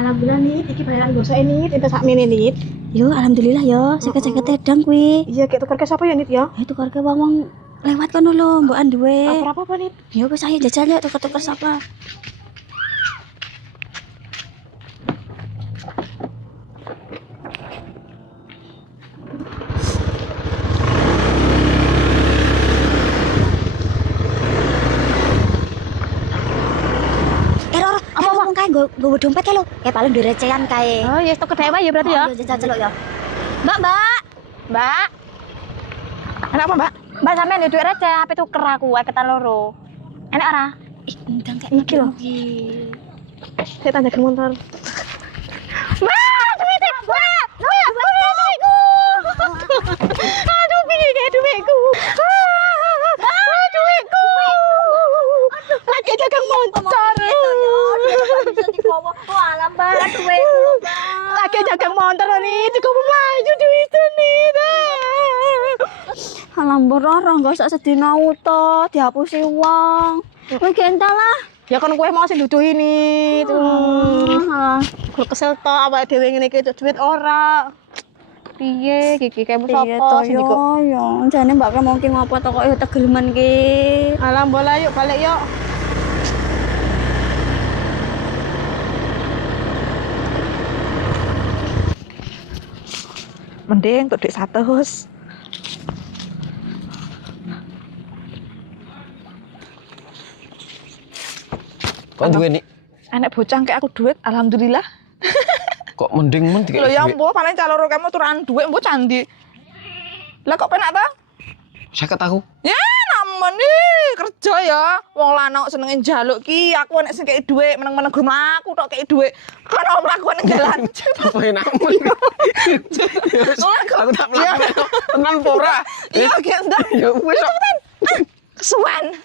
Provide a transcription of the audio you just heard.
Alhamdulillah nih, iki bayaran gosok ini, tinta sak mene nih. Yo, alhamdulillah yo, seket-seket edang kuwi. Iya, kayak tukar ke siapa ya nih ya? Ya tukar ke wong lewat kono lho, mbokan duwe. Berapa apa nih? Yo wis ayo jajal yuk tukar-tukar sapa. Kae nggo dompet kae lho. Kayak paling direcehan kae. Oh, ya stok kedai ya berarti ya. Yo jajal ya. Mbak, Mbak. Mbak. Enak apa, Mbak? Mbak sampean duit receh, HP tuker aku ketan loro. Enak ora? Ih, ndang kayak iki lho. Saya tanda ke motor. Mbak, duitku. Mbak, duitku. Aduh, piye kayak duitku. Duitku. Lagi dagang motor. Walah Mbak, duitku. Lagi dagang motor nih, cukup maju duit nih. Alam berorong gak usah sedina utuh, dihapusi uang. Wih gental lah. Ya kan kowe mau sing duduh ini. Gue kesel to awake dhewe ngene iki duit ora. Piye iki kayak sapa sing kok. Yo, jane mbak mau ki ngopo to kok yo tegelemen ki. Alah bola yuk balik yuk. Mending untuk duit 100. Kok duwe nih? Anak bocah kayak aku duit, alhamdulillah. Kok mending men Lho ya mbok paling caloro kamu turan duit mbok candi. Lah kok penak ta? 50 aku. Ya namen nih kerja ya. Wong lanang senenge njaluk ki, aku nek sing kei dhuwit meneng-meneng gur mlaku tok kei dhuwit. Kono mlaku ning dalan. Apa enak men? Aku tak mlaku. Tenan ora? Iya, gendak. Ya wis. Kesuwen.